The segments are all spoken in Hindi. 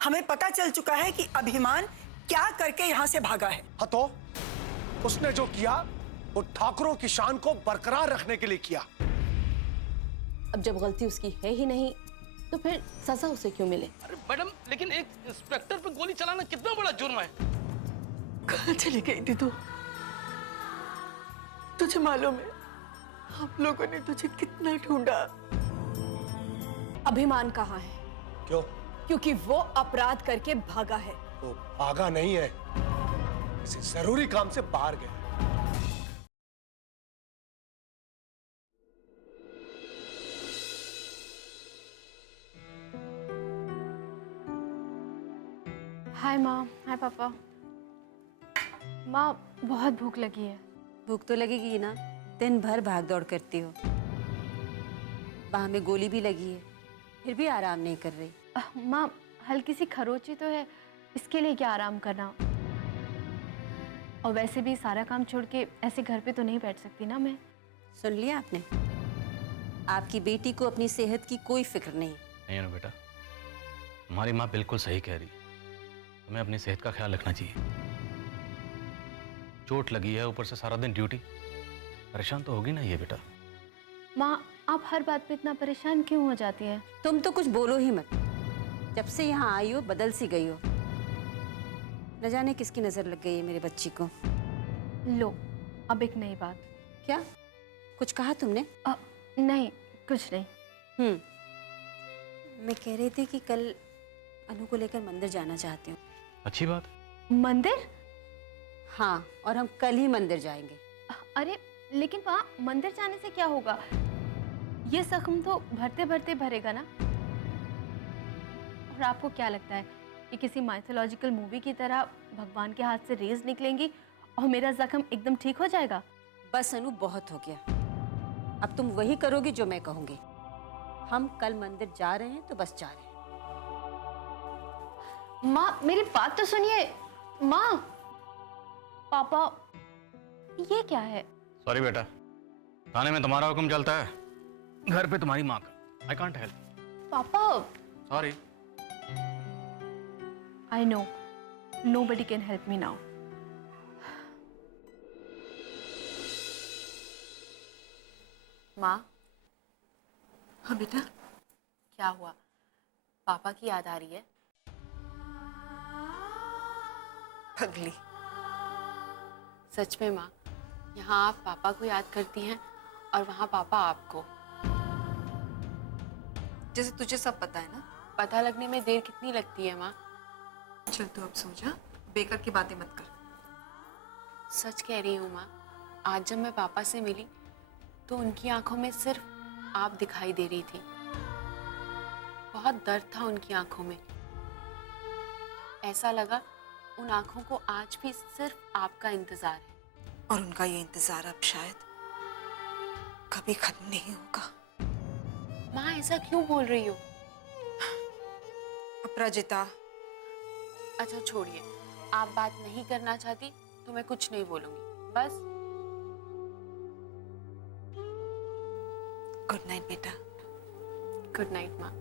हमें पता चल चुका है कि अभिमान क्या करके यहाँ से भागा है। हाँ तो उसने जो किया वो ठाकुरों की शान को बरकरार रखने के लिए किया। अब जब गलती उसकी है ही नहीं तो फिर सजा उसे क्यों मिले? अरे मैडम, लेकिन एक इंस्पेक्टर पे गोली चलाना कितना बड़ा जुर्म है। कहाँ चली गई थी तू? तुझे मालूम है हम लोगों ने तुझे कितना ढूंढा। अभिमान कहाँ है? क्यों? क्योंकि वो अपराध करके भागा है। वो भागा नहीं है, किसी जरूरी काम से बाहर गया। हाय माँ, हाय पापा। माँ, बहुत भूख लगी है। भूख तो लगेगी ना, दिन भर भाग दौड़ करती हो। बाह में गोली भी लगी है, फिर भी आराम नहीं कर रही। माँ, हल्की सी खरोची तो है, इसके लिए क्या आराम करना। और वैसे भी सारा काम छोड़ के ऐसे घर पे तो नहीं बैठ सकती ना मैं। सुन लिया आपने? आपकी बेटी को अपनी सेहत की कोई फिक्र नहीं। नहीं ना बेटा, हमारी माँ बिल्कुल सही कह रही है। तुम्हें अपनी सेहत का ख्याल रखना चाहिए। चोट लगी है, ऊपर से सारा दिन ड्यूटी, परेशान तो होगी ना ये बेटा। माँ, आप हर बात पे इतना परेशान क्यों हो जाती हैं? तुम तो कुछ बोलो ही मत। जब से यहाँ आई हो बदल सी गई हो। न जाने किसकी नजर लग गई है मेरे बच्ची को। लो, अब एक नई बात। क्या? कुछ कहा तुमने? नहीं, कुछ नहीं। मैं कह रही थी कि कल अनु को लेकर मंदिर जाना चाहती हूँ। अच्छी बात। मंदिर? हाँ, और हम कल ही मंदिर जाएंगे। अरे लेकिन माँ, मंदिर जाने से क्या होगा? ये जख्म तो भरते भरते भरेगा ना। और आपको क्या लगता है कि किसी माइथोलॉजिकल मूवी की तरह भगवान के हाथ से रेज निकलेंगी और मेरा जख्म एकदम ठीक हो जाएगा? बस अनु, बहुत हो गया। अब तुम वही करोगी जो मैं कहूंगी। हम कल मंदिर जा रहे हैं तो बस जा रहे हैं। माँ, मेरी बात तो सुनिए। माँ, पापा, ये क्या है? सॉरी बेटा, थाने में तुम्हारा हुक्म चलता है, घर पे तुम्हारी माँ का। I can't help. पापा, sorry. I know, nobody can help me now. माँ। हाँ बेटा। क्या हुआ? पापा की याद आ रही है? पगली। सच में माँ, यहाँ आप पापा को याद करती हैं और वहाँ पापा आपको। जैसे तुझे सब पता है ना। पता लगने में देर कितनी लगती है माँ? चल तू अब सो जा, बेकार की बातें मत कर। सच कह रही हूँ माँ, आज जब मैं पापा से मिली तो उनकी आंखों में सिर्फ आप दिखाई दे रही थी। बहुत दर्द था उनकी आंखों में। ऐसा लगा उन आंखों को आज भी सिर्फ आपका इंतजार है। और उनका ये इंतजार अब शायद कभी खत्म नहीं होगा। माँ, ऐसा क्यों बोल रही हो? अपराजिता। अच्छा छोड़िए, आप बात नहीं करना चाहती तो मैं कुछ नहीं बोलूंगी, बस। गुड नाइट बेटा। गुड नाइट माँ।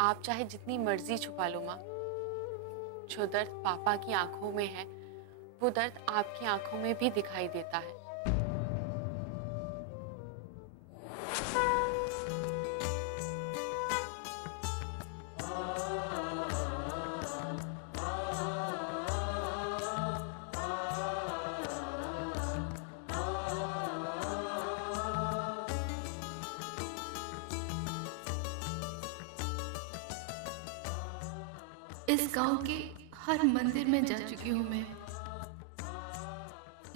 आप चाहे जितनी मर्जी छुपा लो माँ, जो दर्द पापा की आंखों में है वो दर्द आपकी आंखों में भी दिखाई देता है। इस गांव के हर मंदिर में जा चुकी हूँ मैं।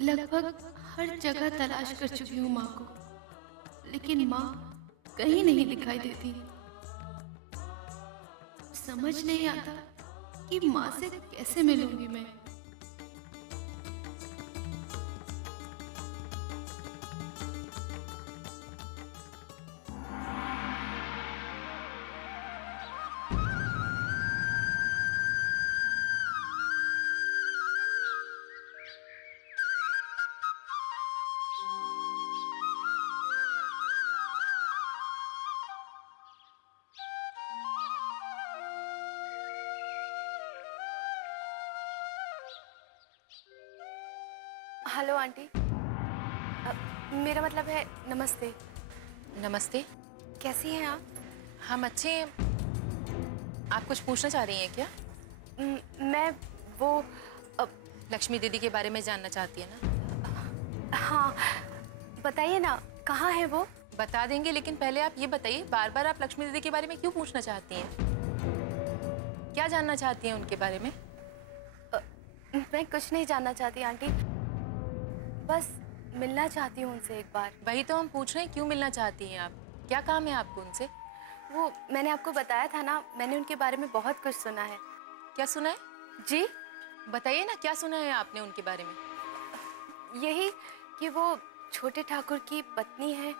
लगभग हर जगह तलाश कर चुकी हूँ माँ को, लेकिन माँ कहीं नहीं दिखाई देती। समझ नहीं आता कि माँ से कैसे मिलूंगी मैं। Hello aunty. मेरा मतलब है नमस्ते। नमस्ते। कैसी हैं आप? हम अच्छे हैं। आप कुछ पूछना चाह रही हैं क्या? मैं वो लक्ष्मी दीदी के बारे में जानना चाहती है ना? हाँ, बताइए ना, कहाँ है वो? बता देंगे, लेकिन पहले आप ये बताइए, बार बार आप लक्ष्मी दीदी के बारे में क्यों पूछना चाहती हैं? क्या जानना चाहती हैं उनके बारे में? मैं कुछ नहीं जानना चाहती आंटी, बस मिलना चाहती हूँ उनसे एक बार। वही तो हम पूछ रहे हैं, क्यों मिलना चाहती हैं आप? क्या काम है आपको उनसे? वो मैंने आपको बताया था ना, मैंने उनके बारे में बहुत कुछ सुना है। क्या सुना है? जी, बताइए ना, क्या सुना है आपने उनके बारे में? यही कि वो छोटे ठाकुर की पत्नी है,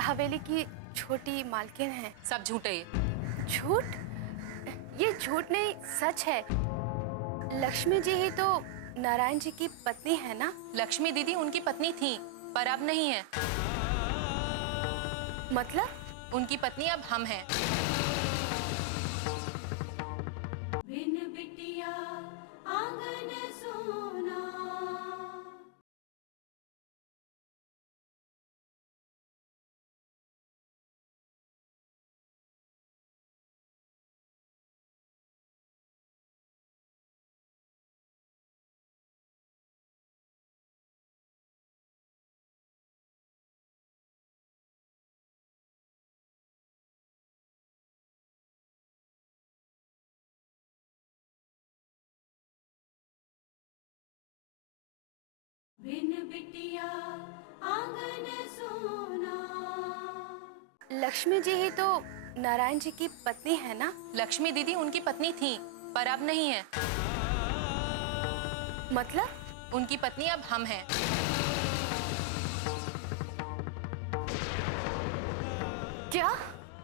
हवेली की छोटी मालकिन है। सब झूठ है ये। झूठ? ये झूठ नहीं, सच है। लक्ष्मी जी ही तो नारायण जी की पत्नी है ना? लक्ष्मी दीदी उनकी पत्नी थी, पर अब नहीं है। मतलब? उनकी पत्नी अब हम हैं। लक्ष्मी जी ही तो नारायण जी की पत्नी है ना? लक्ष्मी दीदी उनकी पत्नी थी, पर अब नहीं है। मतलब? उनकी पत्नी अब हम हैं। क्या?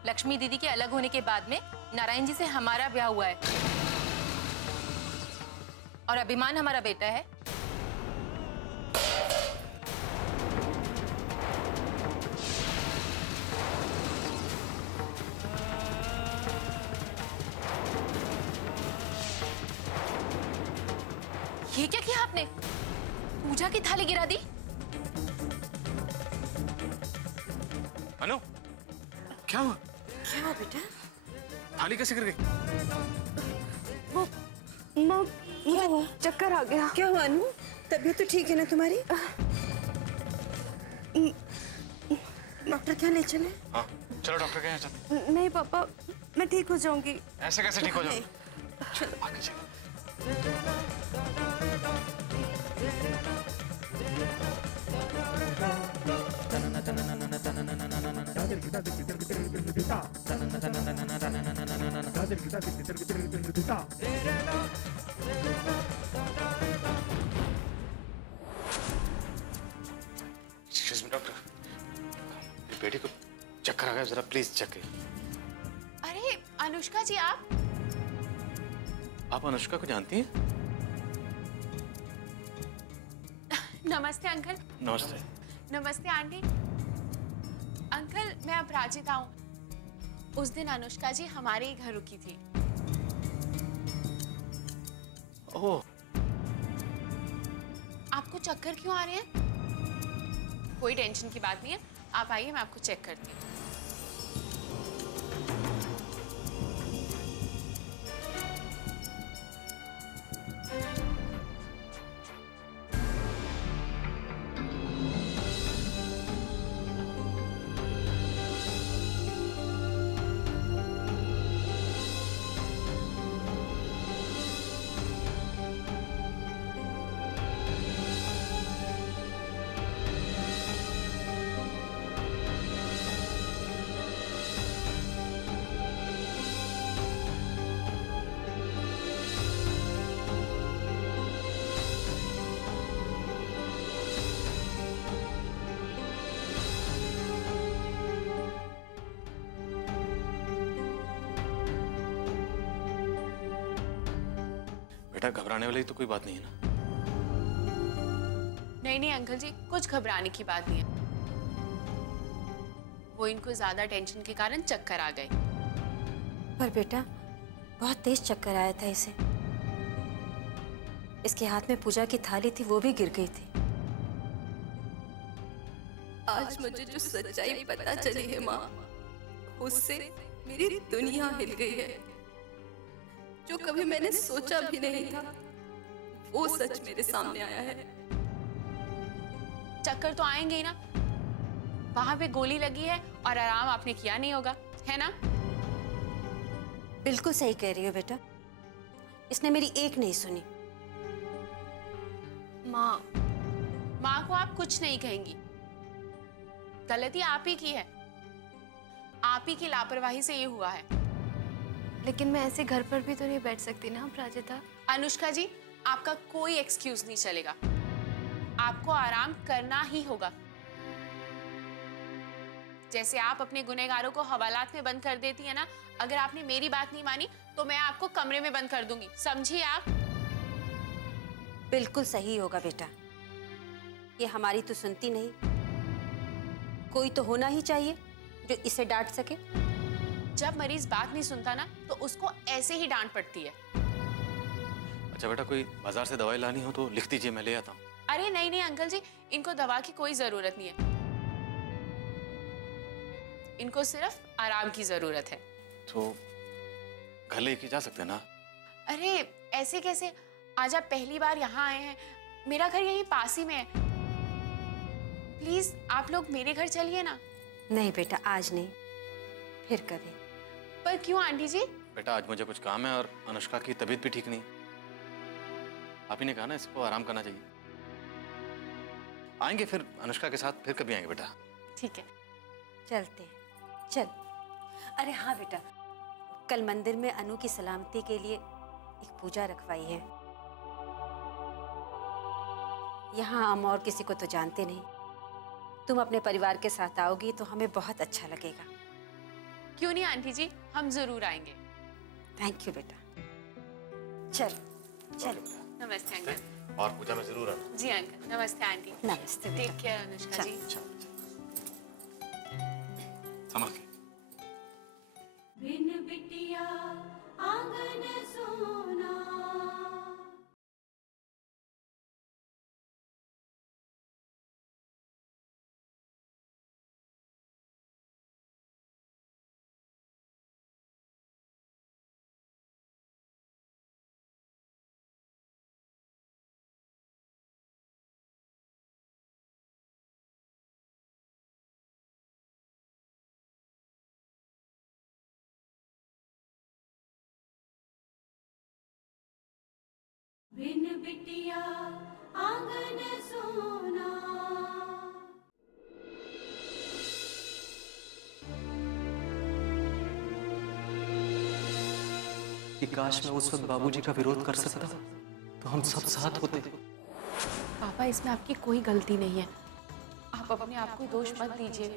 लक्ष्मी दीदी के अलग होने के बाद में नारायण जी से हमारा ब्याह हुआ है, और अभिमान हमारा बेटा है। ये क्या किया आपने? पूजा की थाली गिरा दी। अनु, क्या हुआ? क्या हुआ बेटा? थाली कैसे गिर गई? माँ, मुझे चक्कर आ गया। क्या हुआ अनु? तबीयत तो ठीक है ना तुम्हारी? डॉक्टर क्या ले चले? हाँ, चलो डॉक्टर के यहाँ चलते। नहीं पापा, मैं ठीक हो जाऊंगी। ऐसे कैसे ठीक हो जाओगे? चलो आगे चलो। एक्सक्यूज मी डॉक्टर, मेरी बेटी को चक्कर आ गया, जरा प्लीज चेक करिए। अरे अनुष्का जी, आप अनुष्का को जानती हैं? नमस्ते अंकल। नमस्ते। नमस्ते आंटी। अंकल, मैं अपराजिता हूँ। उस दिन अनुष्का जी हमारे ही घर रुकी थी। ओह, आपको चक्कर क्यों आ रहे हैं? कोई टेंशन की बात नहीं है, आप आइए, मैं आपको चेक करती हूँ। बेटा घबराने वाली तो कोई बात नहीं है ना? नहीं नहीं अंकल जी, कुछ घबराने की बात नहीं है। वो इनको ज्यादा टेंशन के कारण चक्कर आ गए। पर बेटा बहुत तेज चक्कर आया था इसे। इसके हाथ में पूजा की थाली थी, वो भी गिर गई थी। आज मुझे जो सच्चाई पता चली है माँ, उससे मेरी दुनिया हिल गई है। जो कभी मैंने सोचा भी नहीं था, वो सच मेरे सामने आया है। चक्कर तो आएंगे ही ना। वहां पे गोली लगी है और आराम आपने किया नहीं होगा, है ना? बिल्कुल सही कह रही हो बेटा, इसने मेरी एक नहीं सुनी। माँ को आप कुछ नहीं कहेंगी। गलती आप ही की है, आप ही की लापरवाही से ये हुआ है। लेकिन मैं ऐसे घर पर भी तो नहीं बैठ सकती ना अपराजिता। अनुष्का जी, आपका कोई एक्सक्यूज नहीं चलेगा। आपको आराम करना ही होगा। जैसे आप अपने गुनहगारों को हवालात में बंद कर देती है ना, अगर आपने मेरी बात नहीं मानी तो मैं आपको कमरे में बंद कर दूंगी, समझिए आप? बिल्कुल सही होगा बेटा, ये हमारी तो सुनती नहीं। कोई तो होना ही चाहिए जो इसे डांट सके। जब मरीज बात नहीं सुनता ना, तो उसको ऐसे ही डांट पड़ती है। अच्छा बेटा, कोई बाजार से दवाई लानी हो तो लिख दीजिए, मैं ले आता हूँ। अरे नहीं नहीं अंकल जी, इनको दवा की कोई जरूरत नहीं है। इनको सिर्फ आराम की जरूरत है। तो घर लेके जा सकते हैं ना? अरे ऐसे कैसे? आज आप पहली बार यहाँ आए हैं, मेरा घर यहीं पास ही में है। प्लीज आप लोग मेरे घर चलिए ना। नहीं बेटा, आज नहीं, फिर कभी। पर क्यों आंटी जी? बेटा आज मुझे कुछ काम है और अनुष्का की तबीयत भी ठीक नहीं। आप ही ने कहा ना इसको आराम करना चाहिए। आएंगे फिर अनुष्का के साथ, फिर कभी आएंगे बेटा। ठीक है, चलते हैं, चल। अरे हाँ बेटा, कल मंदिर में अनु की सलामती के लिए एक पूजा रखवाई है। यहाँ हम और किसी को तो जानते नहीं, तुम अपने परिवार के साथ आओगी तो हमें बहुत अच्छा लगेगा। क्यों नहीं आंटी जी, हम जरूर आएंगे। थैंक यू बेटा, चल चल। नमस्ते अंकल। और पूजा में जरूर आना। जी अंकल, नमस्ते आंटी। नमस्ते बेटा। टेक केयर अनुष्का जी। संभाल के। बिन बिटिया आंगन सोना। बिन बिटिया आंगन सोना। कि काश मैं उस वक्त बाबूजी का विरोध कर सकता तो हम सब साथ होते। पापा, इसमें आपकी कोई गलती नहीं है। आप अपने आप को दोष मत दीजिए।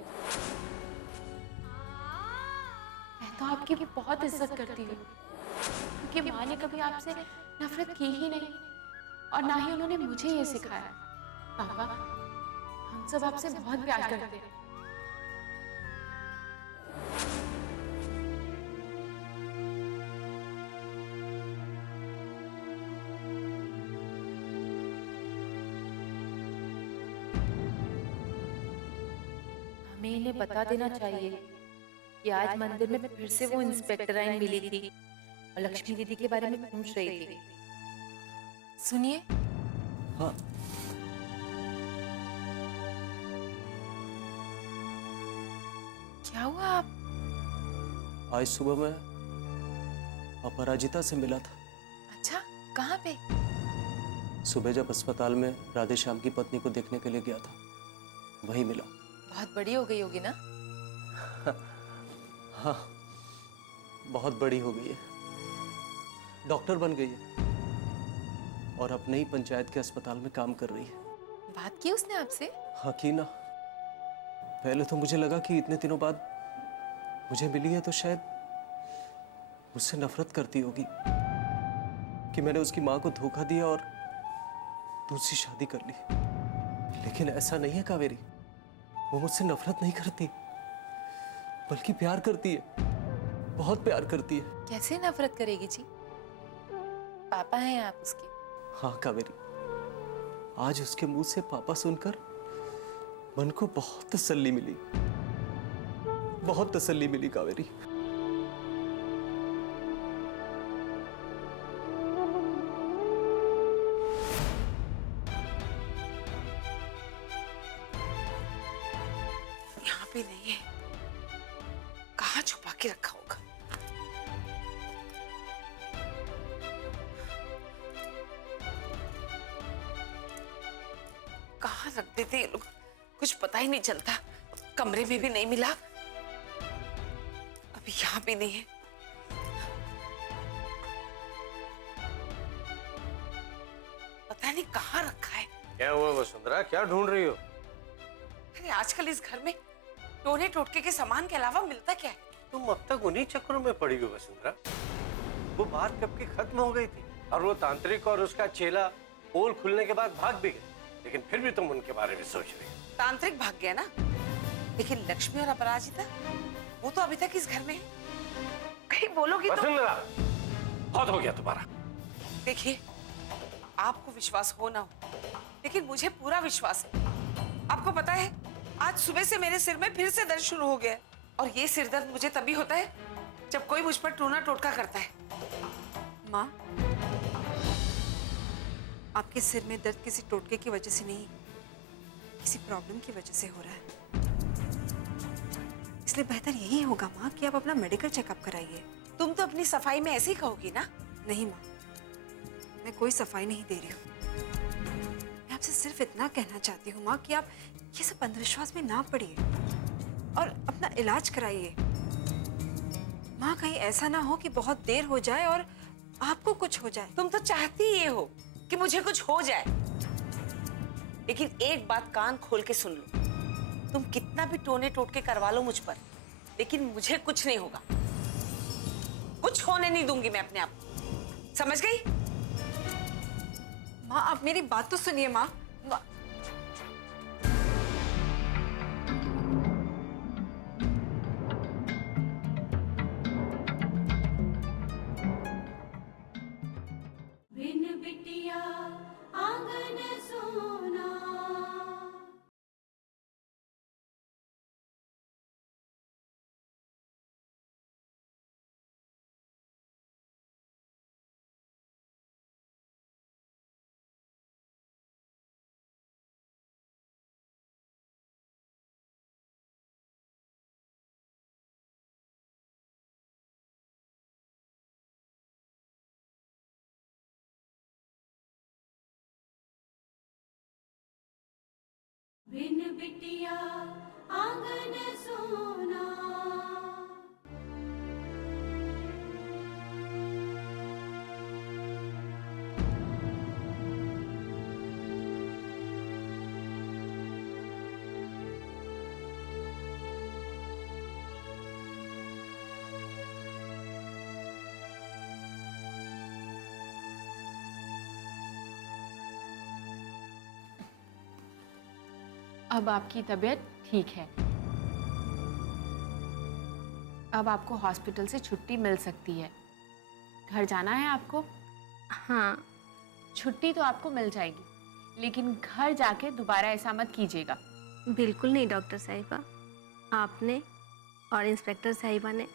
मैं तो आपकी बहुत इज्जत करती हूँ, क्योंकि माँ ने कभी आपसे नफरत की ही नहीं और ना ही उन्होंने मुझे ये सिखाया। पापा, हम सब आपसे बहुत प्यार करते हैं। हमें इन्हें बता देना चाहिए कि आज मंदिर में फिर से वो इंस्पेक्टर आइन मिली थी और लक्ष्मी दीदी के बारे में पूछ रही थी। सुनिए। हाँ, क्या हुआ? आप आज सुबह मैं अपराजिता से मिला था। अच्छा, कहाँ पे? सुबह जब अस्पताल में राधे श्याम की पत्नी को देखने के लिए गया था, वही मिला। बहुत बड़ी हो गई होगी ना? हाँ, बहुत बड़ी हो गई है, डॉक्टर बन गई है और अब नई पंचायत के अस्पताल में काम कर रही है। बात की उसने आपसे? हाँ की ना। पहले तो मुझे लगा कि इतने दिनों बाद मुझे मिली है तो शायद मुझसे नफरत करती होगी कि मैंने उसकी माँ को धोखा दिया और दूसरी शादी कर ली। लेकिन ऐसा नहीं है कावेरी, वो मुझसे नफरत नहीं करती बल्कि प्यार करती है, बहुत प्यार करती है। कैसे नफरत करेगी जी? पापा हैं आप उसके। हाँ कावेरी, आज उसके मुंह से पापा सुनकर मन को बहुत तसल्ली मिली, बहुत तसल्ली मिली कावेरी। यहाँ पे नहीं है, कहाँ छुपा के रखा होगा? कहाँ रख देते ये लोग, कुछ पता ही नहीं चलता। कमरे में भी नहीं मिला, अभी यहाँ भी नहीं है। पता नहीं कहाँ रखा है। क्या हुआ वसुंधरा, क्या ढूंढ रही हो? अरे आजकल इस घर में टोने टोटके के सामान के अलावा मिलता क्या है? तुम अब तक उन्हीं चक्रों में पड़ी हो वसुंधरा। वो बात कब की खत्म हो गई थी और वो तांत्रिक और उसका चेला पोल खुलने के बाद भाग भी गए, लेकिन फिर भी तुम उनके बारे में सोच रही हो। तांत्रिक भाग गया ना, लेकिन लक्ष्मी और अपराजिता वो तो अभी तक इस घर में है। कहीं बोलोगी तो। वसुंधरा, बहुत हो गया तुम्हारा। देखिए, आपको विश्वास हो ना हो, लेकिन मुझे पूरा विश्वास है। आपको पता है, आज सुबह से मेरे सिर में फिर से दर्द शुरू हो गया है, और ये सिर दर्द मुझे तभी होता है जब कोई मुझ पर टोना टोटका करता है। माँ, आपके सिर में दर्द किसी टोटके की वजह से नहीं, किसी प्रॉब्लम की वजह से हो रहा है। इसलिए बेहतर यही होगा माँ कि आप अपना मेडिकल चेकअप कराइए। तुम तो अपनी सफाई में ऐसे ही कहोगी ना? नहीं माँ, मैं कोई सफाई नहीं दे रही हूँ। मैं आपसे सिर्फ इतना कहना चाहती हूँ माँ कि आप ये सब अंधविश्वास में ना पड़िए और अपना इलाज कराइए। माँ, कहीं ऐसा ना हो कि बहुत देर हो जाए और आपको कुछ हो जाए। तुम तो चाहती ये हो कि मुझे कुछ हो जाए, लेकिन एक बात कान खोल के सुन लो, तुम कितना भी टोने टोटके करवा लो मुझ पर, लेकिन मुझे कुछ नहीं होगा। कुछ होने नहीं दूंगी मैं अपने आप को, समझ गई? माँ, आप मेरी बात तो सुनिए माँ। बिन बिटिया आंगन सोना। बिन बिटिया आंगन सोना। अब आपकी तबीयत ठीक है। अब आपको हॉस्पिटल से छुट्टी मिल सकती है। घर जाना है आपको? हाँ। छुट्टी तो आपको मिल जाएगी, लेकिन घर जाके दोबारा ऐसा मत कीजिएगा। बिल्कुल नहीं डॉक्टर साहिबा, आपने और इंस्पेक्टर साहिबा ने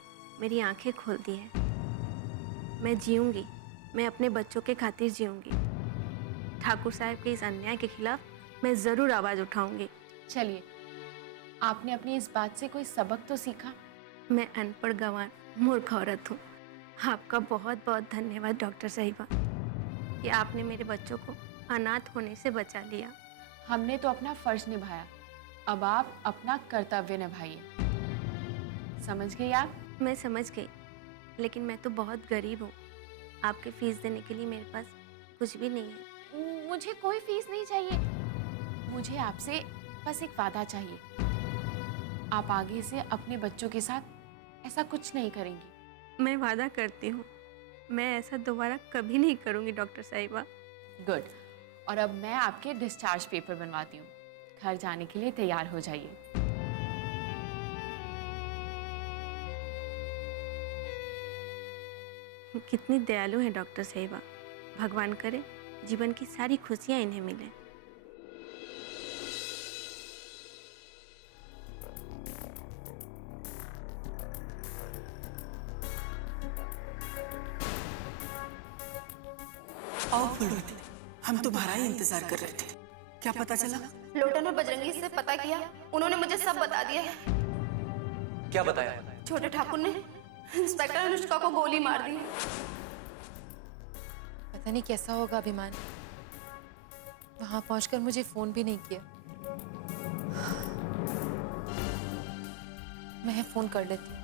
मेरी आंखें खोल दी हैं। मैं जीऊँगी, मैं अपने बच्चों के खातिर जीऊँगी। ठाकुर साहब के इस अन्याय के खिलाफ मैं ज़रूर आवाज़ उठाऊँगी। चलिए, आपने अपनी इस बात से कोई सबक तो सीखा? मैं अनपढ़ गंवार मूर्ख औरत हूँ। आपका बहुत बहुत धन्यवाद डॉक्टर साहिबा कि आपने मेरे बच्चों को अनाथ होने से बचा लिया। हमने तो अपना फर्ज निभाया, अब आप अपना कर्तव्य निभाइए। समझ गई आप? मैं समझ गई, लेकिन मैं तो बहुत गरीब हूँ। आपकी फीस देने के लिए मेरे पास कुछ भी नहीं है। मुझे कोई फीस नहीं चाहिए। मुझे आपसे बस एक वादा चाहिए, आप आगे से अपने बच्चों के साथ ऐसा कुछ नहीं करेंगी। मैं वादा करती हूँ, मैं ऐसा दोबारा कभी नहीं करूँगी डॉक्टर साहिबा। गुड। और अब मैं आपके डिस्चार्ज पेपर बनवाती हूँ। घर जाने के लिए तैयार हो जाइए। कितनी दयालु है डॉक्टर साहिबा। भगवान करे जीवन की सारी खुशियाँ इन्हें मिले। आओ फुलवती, हम तुम्हारा ही इंतजार कर रहे थे। क्या पता चला? लोटन और बजरंगी से पता किया, उन्होंने मुझे सब बता दिया है। क्या बताया? छोटे ठाकुर ने इंस्पेक्टर अनुष्का को गोली मार दी। पता नहीं कैसा होगा अभिमान, वहां पहुंचकर मुझे फोन भी नहीं किया। मैं फोन कर लेती हूँ।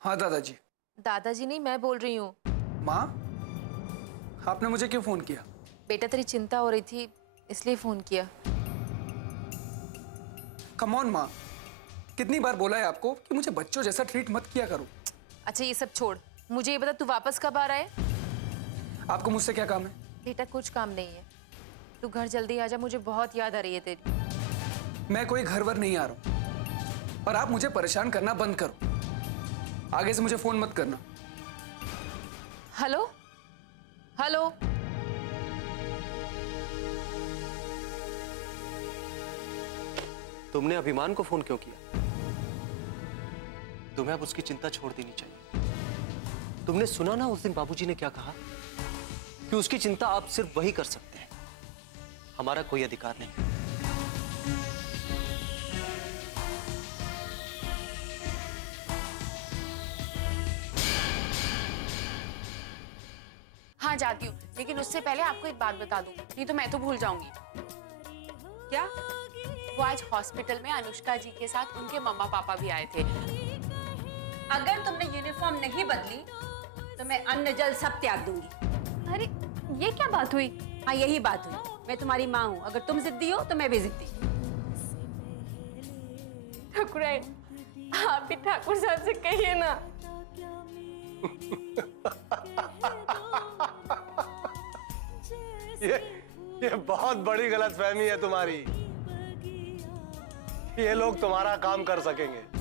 हाँ दादाजी। दादाजी नहीं, मैं बोल रही हूँ। माँ, आपने मुझे क्यों फोन किया? बेटा तेरी चिंता हो रही थी इसलिए फोन किया। कम ऑन माँ, कितनी बार बोला है आपको कि मुझे बच्चों जैसा ट्रीट मत किया करो। अच्छा ये सब छोड़, मुझे ये बता तू वापस कब आ रहा है? आपको मुझसे क्या काम है? बेटा कुछ काम नहीं है, तू घर जल्दी आ जा, मुझे बहुत याद आ रही है तेरी। मैं कोई घर वर नहीं आ रहा हूँ और आप मुझे परेशान करना बंद करो। आगे से मुझे फोन मत करना। Hello hello. तुमने अभिमान को फोन क्यों किया? तुम्हें अब उसकी चिंता छोड़ देनी चाहिए। तुमने सुना ना उस दिन बाबूजी ने क्या कहा, कि उसकी चिंता आप सिर्फ वही कर सकते हैं, हमारा कोई अधिकार नहीं। हाँ जाती हूँ, लेकिन उससे पहले आपको एक बात बता दूं, नहीं तो मैं तो भूल जाऊंगी। क्या? वो आज हॉस्पिटल में अनुष्का जी के साथ उनके मम्मा पापा भी आए थे। अगर तुमने यूनिफॉर्म नहीं बदली तो मैं अन्न जल सब त्याग दूंगी। अरे ये क्या बात हुई? हाँ यही बात हुई। मैं तुम्हारी माँ हूँ, अगर तुम जिद्दी हो तो मैं भी जिद्दी। ठाकुराइन, आप भी ठाकुर साहब से कहिए ना। ये बहुत बड़ी गलतफहमी है तुम्हारी। ये लोग तुम्हारा काम कर सकेंगे।